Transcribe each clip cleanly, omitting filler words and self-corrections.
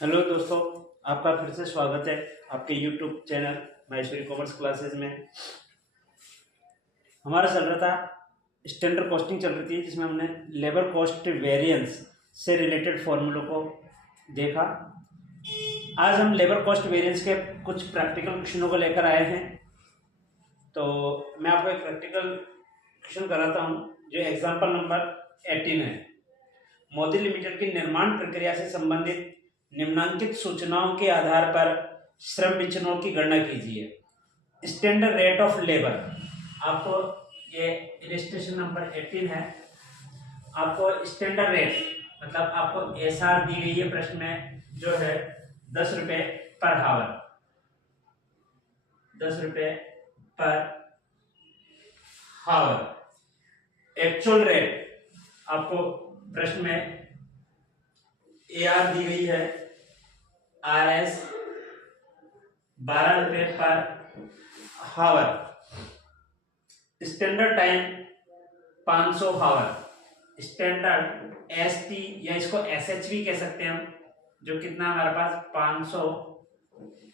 Hello दोस्तों, आपका फिर से स्वागत है आपके YouTube channel Maheshwari commerce classes में। हमारा चल रहा था स्टैंडर्ड कॉस्टिंग चल रही थी, जिसमें हमने लेबर कॉस्ट वेरिएंस से रिलेटेड फॉर्मूलों को देखा। आज हम लेबर कॉस्ट वेरिएंस के कुछ प्रैक्टिकल क्वेश्चनों को लेकर आए हैं। तो मैं आपको एक प्रैक्टिकल क्वेश्चन कराता हूँ जो एग्जाम्पल नंबर 18 है। मोदी लिमिटेड की निर्माण प्रक्रिया से संबंधित निम्नलिखित सूचनाओं के आधार पर श्रम विचरणों की गणना कीजिए। स्टैंडर्ड रेट ऑफ लेबर, आपको ये इलस्ट्रेशन नंबर 18 है। आपको स्टैंडर्ड रेट मतलब आपको एसआर दी गई है प्रश्न में, जो है 10 रुपये पर हावर। 10 रुपये पर हावर। एक्चुअल रेट आपको प्रश्न में एआर दी गई है, आरएस 12 रुपये पर हावर। स्टैंडर्ड टाइम 500 हावर। स्टैंडर्ड एसटी या इसको एसएच भी कह सकते हैं हम, जो कितना हमारे पास 500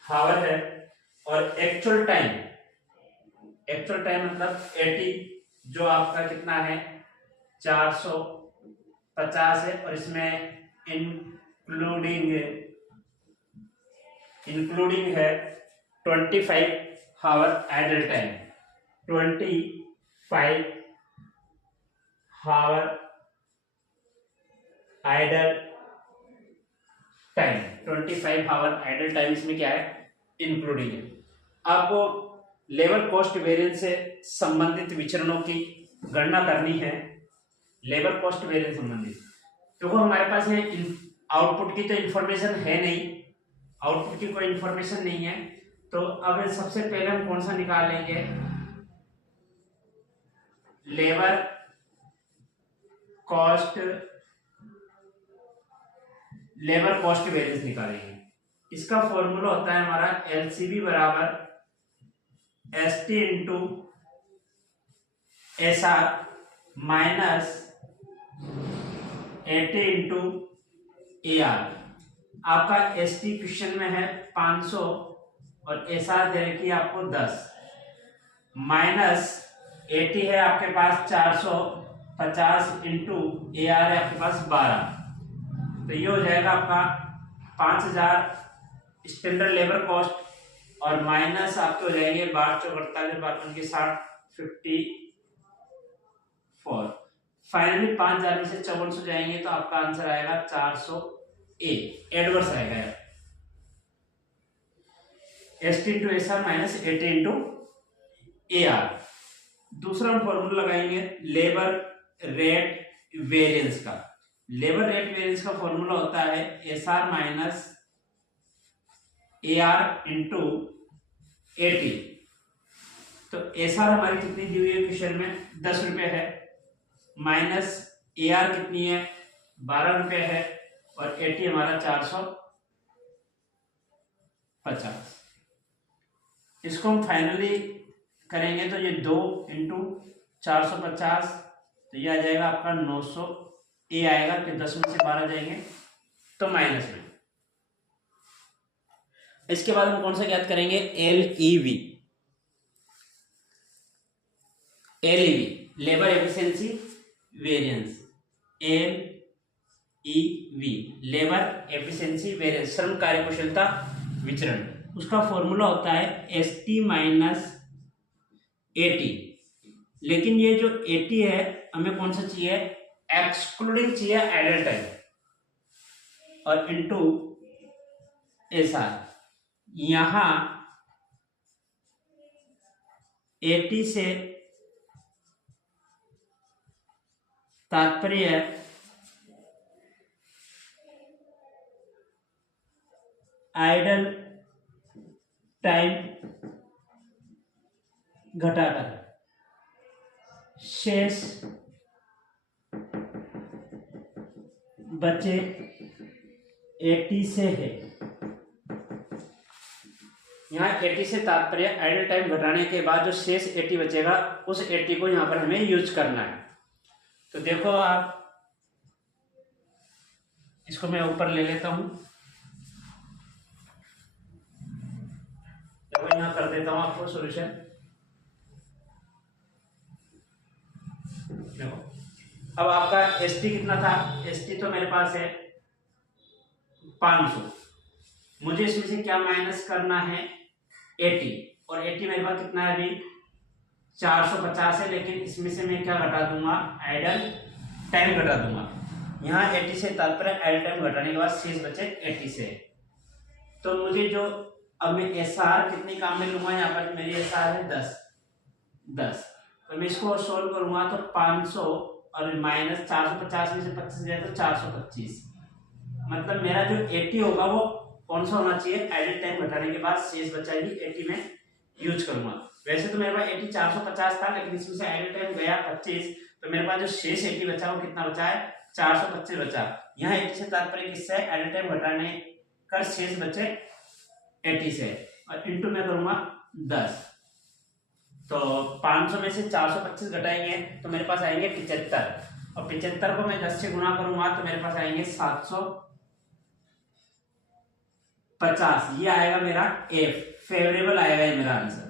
हावर है। और एक्चुअल टाइम मतलब 80, जो आपका कितना है 450 है। और इसमें इंक्लूडिंग है 25 हावर आइडल टाइम। 25 हावर आइडल टाइम 25 हावर आइडल टाइम इसमें क्या है, इंक्लूडिंग है। आपको लेबर कॉस्ट वेरिएंस से संबंधित विचरणों की गणना करनी है। लेबर कॉस्ट वेरिएंस संबंधित देखो, हमारे पास है आउटपुट की तो इंफॉर्मेशन है नहीं, आउटपुट की कोई इंफॉर्मेशन नहीं है। तो अब सबसे पहले हम कौन सा निकाल लेंगे, लेबर कॉस्ट वेरिएंस निकालेंगे। इसका फॉर्मूला होता है हमारा एलसीबी बराबर ST into SR minus 80 into AR. आपका एसटी क्वेश्चन में है 500 और एसआर दे रखी है आपको 10, माइनस 80 है आपके पास 450 इंटू एआर है आपके पास 12। तो ये हो जाएगा आपका 5000 स्टैंडर्ड लेबर कॉस्ट और माइनस आपके हो जाएंगे 12 चौक 48 12 के 54। फाइनली 5000 में से 5400 जाएंगे तो आपका आंसर आएगा 400 ए, एडवर्स आएगा। S T into S R minus 80 into A are. दूसरा हम फॉर्मूला लगाएंगे लेबर रेट वेरिएंस का। लेबर रेट वेरिएंस का फॉर्मूला होता है S R minus A R into 80। तो एस आर हमारी कितनी दी हुई है क्वेश्चन में, 10 रुपये है, माइनस ए आर कितनी है 12 रुपये है, और 80 हमारा 450। इसको हम फाइनली करेंगे तो ये 2 इंटू 450, तो ये आ जाएगा आपका 900 ए आएगा, कि 10 में से 12 जाएंगे तो माइनस में। इसके बाद हम कौन सा ज्ञात करेंगे, LEV. Labour efficiency variance, LEV labour efficiency variance, श्रम कार्यकुशलता विचरण। उसका फॉर्मूला होता है एस टी माइनस 80। लेकिन ये जो 80 है हमें कौन सा चाहिए, एक्सक्लूडिंग चाहिए आइडल टाइम, और इनटू एस आर। यहां 80 से तात्पर्य आइडल टाइम घटाकर शेष बचे 80 से है। यहाँ 80 से तात्पर्य आइडल टाइम घटाने के बाद जो शेष 80 बचेगा, उस 80 को यहाँ पर हमें यूज करना है। तो देखो आप, इसको मैं ऊपर ले लेता हूं। तो यहाँ कर देता हूँ आपको सॉल्यूशन। देखो अब आपका एस टी कितना था, एस टी तो मेरे पास है 500। मुझे इसमें से क्या माइनस करना है, 80, और 80 मेरे पास कितना है अभी 450 है, लेकिन इसमें से मैं क्या घटा दूंगा, आइडल टाइम घटा दूंगा। यहाँ 80 से तात्पर्य आइडल टाइम घटाने के बाद शेष बचे 80 से। तो मुझे जो अब मैं एस आर कितनी काम में लूंगा, यहाँ पर मेरी एस आर है 10। तो मैं इसको सोल्व करूंगा तो 500 और माइनस 450 में से 25 जाए तो 425। मतलब मेरा जो 80 होगा वो कौन सा होना चाहिए, आइडल टाइम घटाने के बाद शेष बचा ही 80 में यूज करूंगा। वैसे तो मेरे पास 80 450 था, लेकिन इसमें से आइडल टाइम गया 25, तो मेरे पास जो शेष 80 बचा वो कितना बचा है, 425 बचा। यहाँ 80 से तात्पर्य किससे है, आइडल टाइम घटाने का शेष बचे 80 से, और इंटू में करूंगा 10। तो 500 में से 425 घटाएंगे तो मेरे पास आएंगे 75, और 75 को मैं 10 से गुणा करूंगा तो मेरे पास आएंगे 750। ये आएगा मेरा एफ, फेवरेबल आएगा ये मेरा आंसर।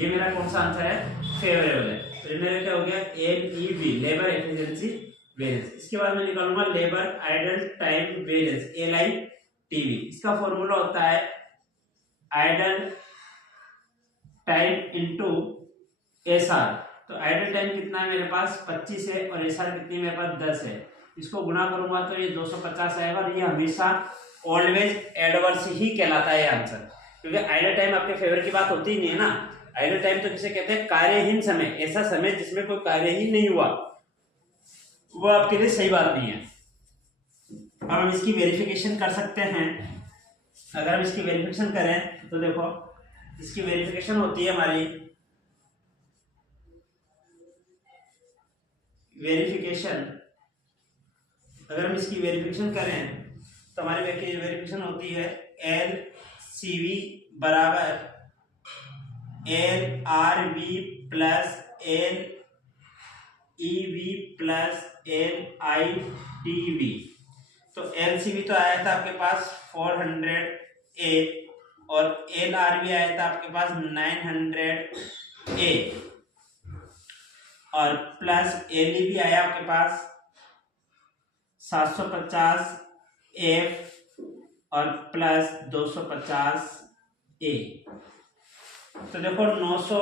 ये मेरा कौन सा आंसर है, फेवरेबल है। तो मेरा क्या हो गया, LEV, लेबर एफिशिएंसी वेरिएंस। इसके बाद मैं निकालूंगा labour idle time variance, LITV। इसका फॉर्मूला होता है आइडल टाइम इनटू SR। तो आइडल टाइम कितना है मेरे पास 25 है, और SR कितनी है मेरे पास 10 है। इसको गुणा करूंगा तो ये 250 आएगा, और ये हमेशा ऑलवेज एडवर्स ही कहलाता है आंसर, क्योंकि आइडल टाइम आपके फेवर की बात होती ही नहीं है ना। आइडल टाइम तो किसे कहते हैं, कार्यहीन समय, ऐसा समय जिसमें कोई कार्य ही नहीं हुआ, वो आपके लिए सही बात नहीं है। अब हम इसकी वेरिफिकेशन कर सकते हैं। अगर हम इसकी वेरिफिकेशन करें तो देखो इसकी वेरिफिकेशन होती है हमारी, वेरिफिकेशन अगर हम इसकी वेरिफिकेशन करें तो हमारी वेरिफिकेशन होती है LCV बराबर LRV plus LEV plus LITV। तो LCV तो आया था आपके पास 400A, और LRV आया था आपके पास 900A, और प्लस LEV आया आपके पास 750F और प्लस 250A। तो देखो 900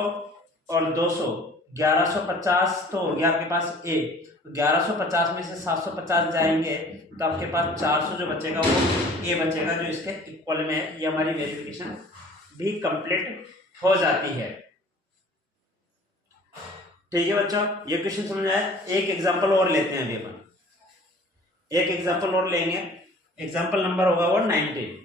और 200 1150 तो हो गया आपके पास A। 1150 में से 750 जाएंगे तो आपके पास 400 जो बचेगा वो A बचेगा, जो इसके इक्वल में है। ये हमारी वेरिफिकेशन भी कंप्लीट हो जाती है। ठीक है बच्चों, ये क्वेश्चन समझ आया। एक एग्जांपल और लेते हैं अभी अपन, एक एग्जांपल और लेंगे। एग्जांपल नंबर होगा वो 19।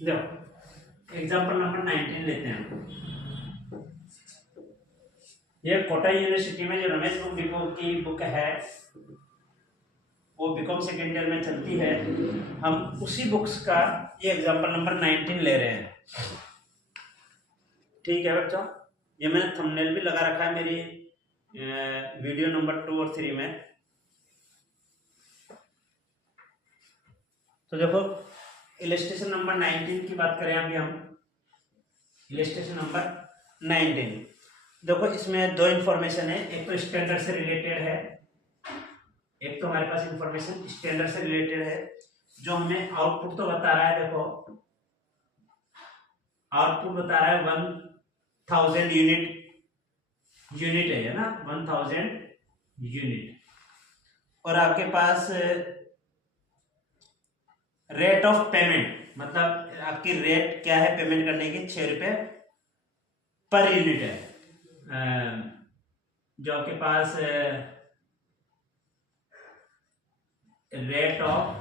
देखो एग्जांपल नंबर 19 लेते हैं। ये कोटा यूनिवर्सिटी में जो रमेश बुक की बुक है वो बीकॉम सेकेंड ईयर में चलती है। हम उसी बुक्स का ये एग्जांपल नंबर 19 ले रहे हैं। ठीक है बच्चों, ये मैंने थंबनेल भी लगा रखा है मेरी वीडियो नंबर 2 और 3 में। तो देखो इलस्ट्रेशन नंबर 19 की बात करें अभी हम, इलस्ट्रेशन नंबर 19। देखो इसमें दो इंफॉर्मेशन है, एक तो स्टैंडर्ड से रिलेटेड है, एक तो हमारे पास इंफॉर्मेशन स्टैंडर्ड से रिलेटेड है। जो हमें आउटपुट तो बता रहा है, देखो आउटपुट बता रहा है 1000 यूनिट है ना, 1000 यूनिट। और आपके पास रेट ऑफ पेमेंट, मतलब आपकी रेट क्या है पेमेंट करने की, 6 रुपये पर यूनिट है। जो आपके पास रेट ऑफ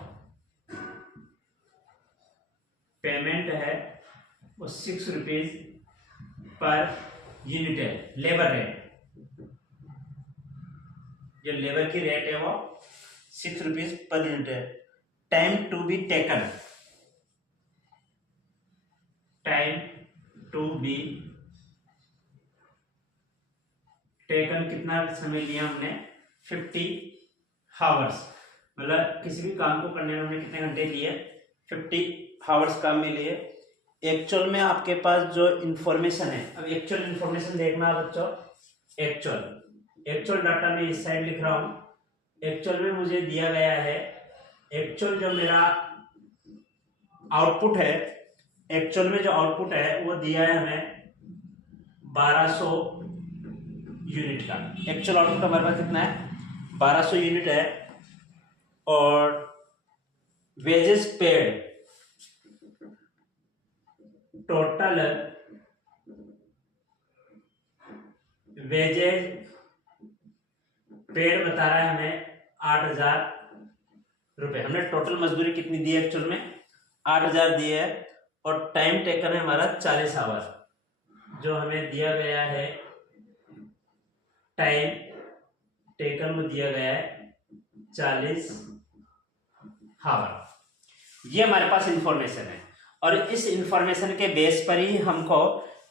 पेमेंट है वो 6 रुपीज पर यूनिट है। लेबर रेट, जो लेबर की रेट है वो 6 रुपीज पर यूनिट है। Time to be taken, time to be taken, कितना समय लिया हमने, 50 हावर्स। मतलब किसी भी काम को करने में हमने कितने घंटे लिए, 50 हावर्स काम में लिए। एक्चुअल में आपके पास जो इंफॉर्मेशन है, अब एक्चुअल इंफॉर्मेशन देखना है बच्चों। एक्चुअल डाटा में इस साइड लिख रहा हूं। एक्चुअल में मुझे दिया गया है, एक्चुअल जो मेरा आउटपुट है, एक्चुअल में जो आउटपुट है वो दिया है हमें 1200 यूनिट का। एक्चुअल आउटपुट हमारे पास कितना है, 1200 यूनिट है। और wages paid, total wages paid बता रहा है हमें 8000 रुपए। हमने टोटल मजदूरी कितनी दी है, एक्चुअल में 8000 दी है। और टाइम टेकन है हमारा 40 आवर। जो हमें दिया गया है टाइम टेकन में दिया गया है 40 आवर। ये हमारे पास इंफॉर्मेशन है और इस इंफॉर्मेशन के बेस पर ही हमको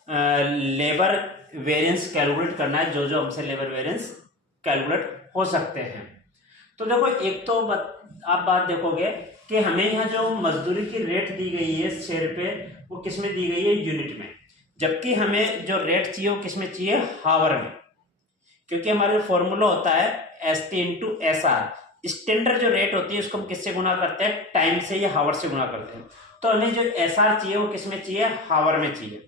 लेबर वेरिएंस कैलकुलेट करना है, जो जो हमसे लेबर वेरिएंस कैलकुलेट हो सकते हैं। तो देखो, एक तो आप बात देखोगे कि हमें यहाँ जो मजदूरी की रेट दी गई है 6 रुपये, वो किस में दी गई है, यूनिट में। जबकि हमें जो रेट चाहिए वो किस में चाहिए, हावर में। क्योंकि हमारा फॉर्मूला होता है ST इंटू SR। स्टैंडर्ड जो रेट होती है उसको हम किससे गुना करते हैं, टाइम से या हावर से गुना करते हैं। तो हमें जो SR चाहिए वो किस में चाहिए, हावर में चाहिए।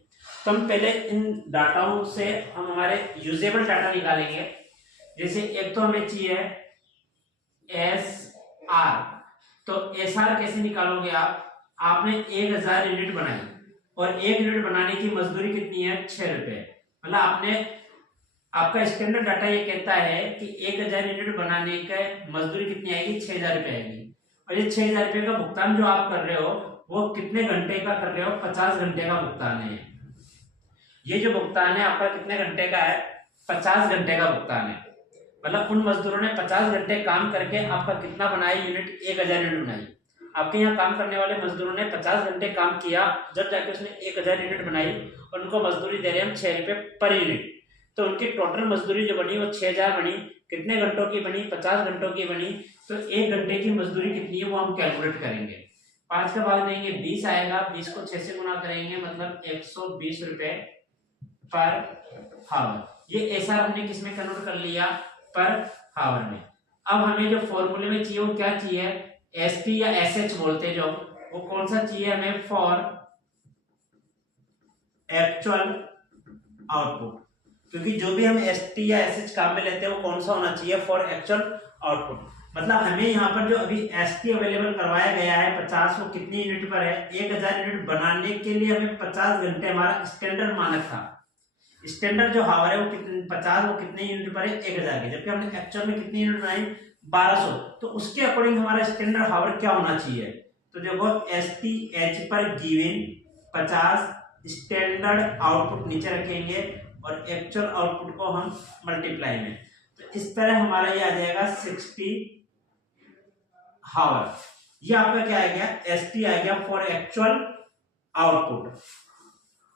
तो हम पहले इन डाटाओं से हम हमारे यूजेबल डाटा निकालेंगे। जैसे एक तो हमें चाहिए SR, तो SR कैसे निकालोगे आप, आपने 1000 यूनिट बनाई और 1 यूनिट बनाने की मजदूरी कितनी है, 6 रुपए। मतलब आपका स्टैंडर्ड डाटा ये कहता है कि 1000 यूनिट बनाने का मजदूरी कितनी आएगी, 6000 रुपए आएगी। और ये 6000 रुपए का भुगतान जो आप कर रहे हो वो कितने घंटे का कर रहे हो, 50 घंटे का भुगतान है। ये जो भुगतान है आपका कितने घंटे का है, 50 घंटे का भुगतान है। मतलब उन मजदूरों ने 50 घंटे काम करके आपका कितना बनाया यूनिट, 1000 यूनिट बनाई। आपके यहाँ काम करने वाले मजदूरों ने 50 घंटे काम किया, जब जाके उसने 1000 यूनिट बनाई और उनको मजदूरी दे रहे हैं हम 6 रुपए पर यूनिट। तो उनकी टोटल मजदूरी जो बनी वो 6000 बनी। कितने घंटों की बनी, 50 घंटों की बनी। तो 1 घंटे की मजदूरी कितनी है वो हम कैलकुलेट करेंगे। 5 का भाग देंगे, 20 आएगा। 20 को 6 से गुना करेंगे, मतलब 120 रुपए पर हावर। ये ऐसा हमने किस में कन्वर्ट कर लिया, पर हावर में। अब हमें जो फॉर्मूले में चाहिए वो क्या चाहिए, ST या SH बोलते हैं जो, वो कौन सा चाहिए हमें, फॉर एक्चुअल आउटपुट। क्योंकि जो भी हम ST या SH काम में लेते हैं वो कौन सा होना चाहिए, फॉर एक्चुअल आउटपुट। मतलब हमें यहाँ पर जो अभी ST अवेलेबल करवाया गया है 50, वो कितनी यूनिट पर है, 1000 यूनिट बनाने के लिए हमें 50 घंटे हमारा स्टैंडर्ड मानक था। स्टैंडर्ड जो हावर है वो कितने 50, वो कितने यूनिट पर है, 1000 की। जबकि हमने एक्चुअल में कितनी यूनिट बनाई, 1200। तो उसके अकॉर्डिंग हमारा स्टैंडर्ड हावर क्या होना चाहिए। तो देखो, STH पर गिवन 50, स्टैंडर्ड आउटपुट नीचे रखेंगे और एक्चुअल आउटपुट को हम मल्टीप्लाई में। तो इस तरह हमारा ये आ जाएगा 60 हावर। ये आपका क्या आ गया, ST आ गया फॉर एक्चुअल आउटपुट।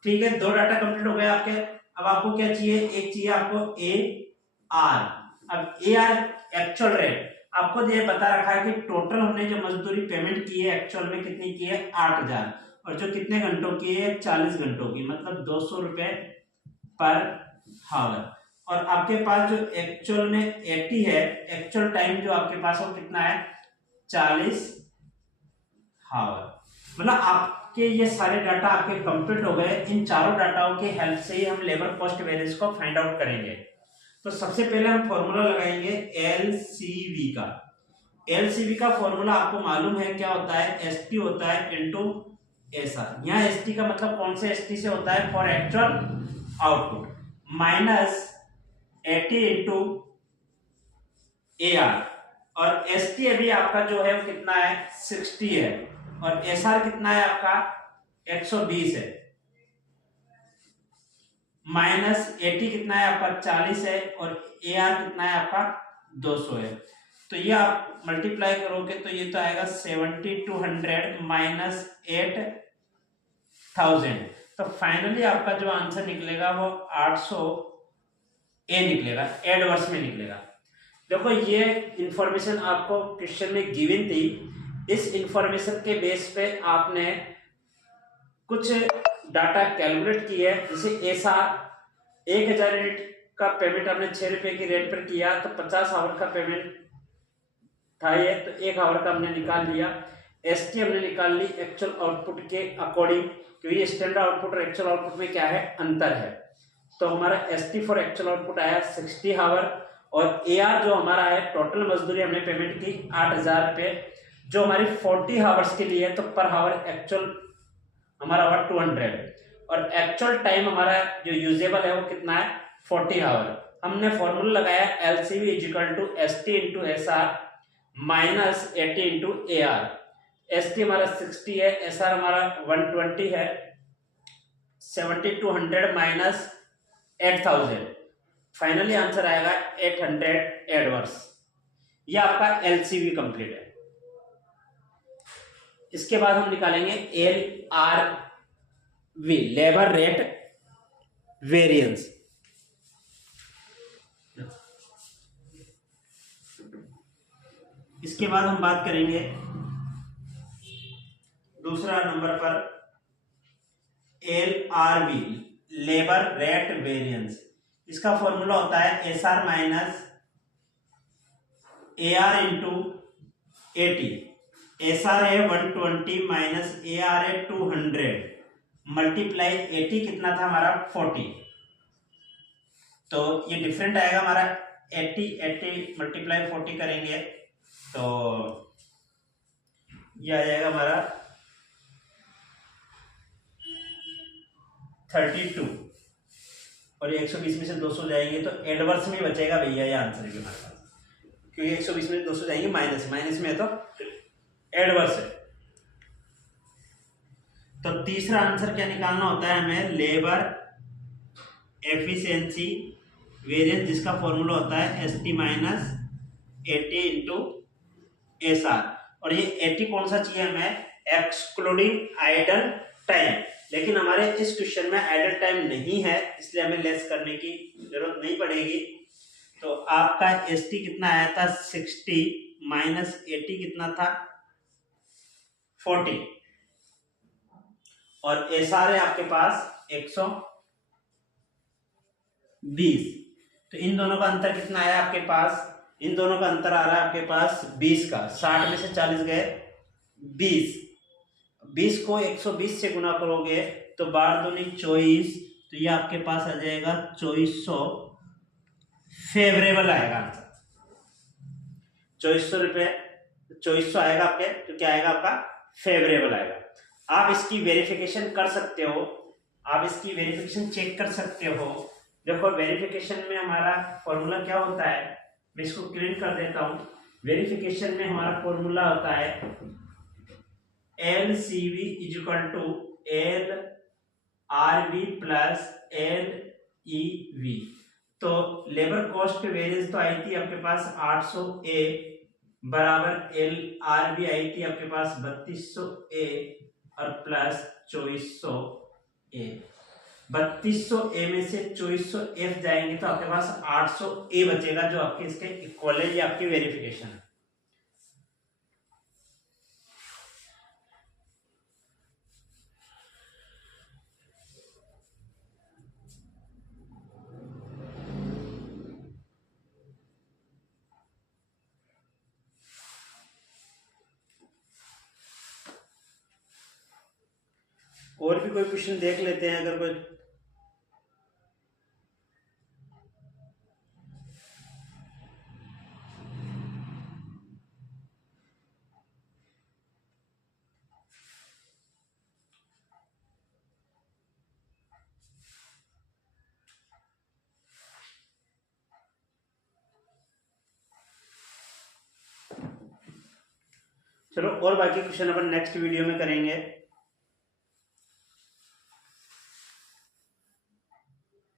ठीक है, 2 डाटा कंप्लीट हो गए आपके। अब आपको क्या चाहिए, एक चाहिए आपको AR। अब AR एक्चुअल रेट आपको ये बता रखा है कि टोटल हमने जो मजदूरी पेमेंट की है एक्चुअल में कितनी की है, 8000। और जो कितने घंटों की है, 40 घंटों की, मतलब 200 रुपए पर हावर। और आपके पास जो एक्चुअल में 80 है, एक्चुअल टाइम जो आपके पास वो कितना है, 40 हावर। मतलब आपके ये सारे डाटा आपके कंप्लीट हो गए। इन चारों डाटाओं की हेल्प से ही हम लेबर कॉस्ट वेरिएंस को फाइंड आउट करेंगे। तो सबसे पहले हम फॉर्मूला लगाएंगे LCV का। LCV का फॉर्मूला आपको मालूम है क्या होता है, ST होता है इंटू SR। यहाँ ST का मतलब कौन से ST से होता है, for actual output, minus 80 into AR। और एस टी अभी आपका जो है वो कितना है 60 है, और एस आर कितना है आपका 120 है, माइनस एटी कितना है आपका 40 है, और ए आर कितना है आपका 200 है। तो ये आप मल्टीप्लाई करोगे तो ये तो आएगा 7200 माइनस 8000। तो फाइनली आपका जो आंसर निकलेगा वो 800 ए निकलेगा, एडवर्स में निकलेगा। देखो ये इंफॉर्मेशन आपको क्वेश्चन में गिवन थी, इस इंफॉर्मेशन के बेस पे आपने कुछ डाटा कैलकुलेट की है। जैसे ऐसा 1000 यूनिट का पेमेंट आपने 6 रुपए की रेट पर किया तो 50 आवर का पेमेंट था ये, तो 1 आवर का हमने निकाल लिया। एस टी हमने निकाल ली एक्चुअल आउटपुट के अकॉर्डिंग, क्योंकि स्टैंडर्ड आउटपुट और एक्चुअल आउटपुट में क्या है अंतर है। तो हमारा S T for actual output आया 60 आवर, और ए आर जो हमारा है टोटल मजदूरी हमने पेमेंट की 8000 रुपये, जो हमारी 40 आवर्स के लिए है, तो पर आवर एक्चुअल हमारा हुआ 200, और एक्चुअल टाइम हमारा जो यूजेबल है वो कितना है 40 आवर। हमने फॉर्मूला लगाया LCV is equal to S T into S R minus 80 into A R. S T हमारा 60 है, एस आर हमारा 120 है, 7200 माइनस 8000, फाइनली आंसर आएगा 800 एडवर्स। ये आपका एलसीवी कंप्लीट है। इसके बाद हम निकालेंगे L R V, labour rate variance. इसके बाद हम बात करेंगे दूसरा नंबर पर L R V, labour rate variance. इसका फॉर्मूला होता है S R minus A R into 80। S R है 120 माइनस ए आर है 200 मल्टीप्लाई 80 कितना था हमारा 40। तो ये डिफरेंट आएगा हमारा 80 मल्टीप्लाई 40 करेंगे तो ये आ जाएगा हमारा 32, और ये 120 में से 200 जाएंगे तो एडवर्स में बचेगा भैया ये आंसर है हमारे पास, क्योंकि 120 में 200 जाएंगे माइनस में है तो एडवर्स है। तो तीसरा आंसर क्या निकालना होता है हमें, लेबर एफिशिएंसी वेरिएंस, जिसका फॉर्मूला होता है S T minus 80 into S are. और ये 80 कौन सा चाहिए हमें, एक्सक्लूडिंग आइडल टाइम, लेकिन हमारे इस क्वेश्चन में आइडल टाइम नहीं है, इसलिए हमें लेस करने की जरूरत नहीं पड़ेगी। तो आपका एस टी कितना आया था 60 माइनस 80 कितना था 40, और एस आर है आपके पास 120। तो इन दोनों का अंतर कितना आया आपके पास, इन दोनों का अंतर आ रहा है आपके पास 20 का, 60 में से 40 गए 20, 20 को 120 से गुना करोगे तो 12 दूनी 24, तो ये आपके पास आ जाएगा 2400 फेवरेबल आएगा आंसर। 2400 रुपये 2400 आएगा आपके, तो क्या आएगा आपका फेवरेबल आएगा। आप इसकी वेरिफिकेशन कर सकते हो, आप इसकी वेरिफिकेशन चेक कर सकते हो। देखो वेरिफिकेशन में हमारा फॉर्मूला क्या होता है, मैं इसको क्लीन कर देता हूं। वेरिफिकेशन में हमारा फॉर्मूला होता है L C V is equal to L R V plus L E V. तो लेबर कॉस्ट वेरिएंस तो आई थी आपके पास 800 ए बराबर एल आर बी आई थी आपके पास 3200 ए और प्लस 2400 ए। 3200 ए में से 2400 एफ जाएंगे तो आपके पास 800 ए बचेगा, जो आपके इसके इक्वल है, ये आपकी वेरिफिकेशन है। और भी कोई क्वेश्चन देख लेते हैं अगर कोई। चलो और बाकी क्वेश्चन अपन नेक्स्ट वीडियो में करेंगे।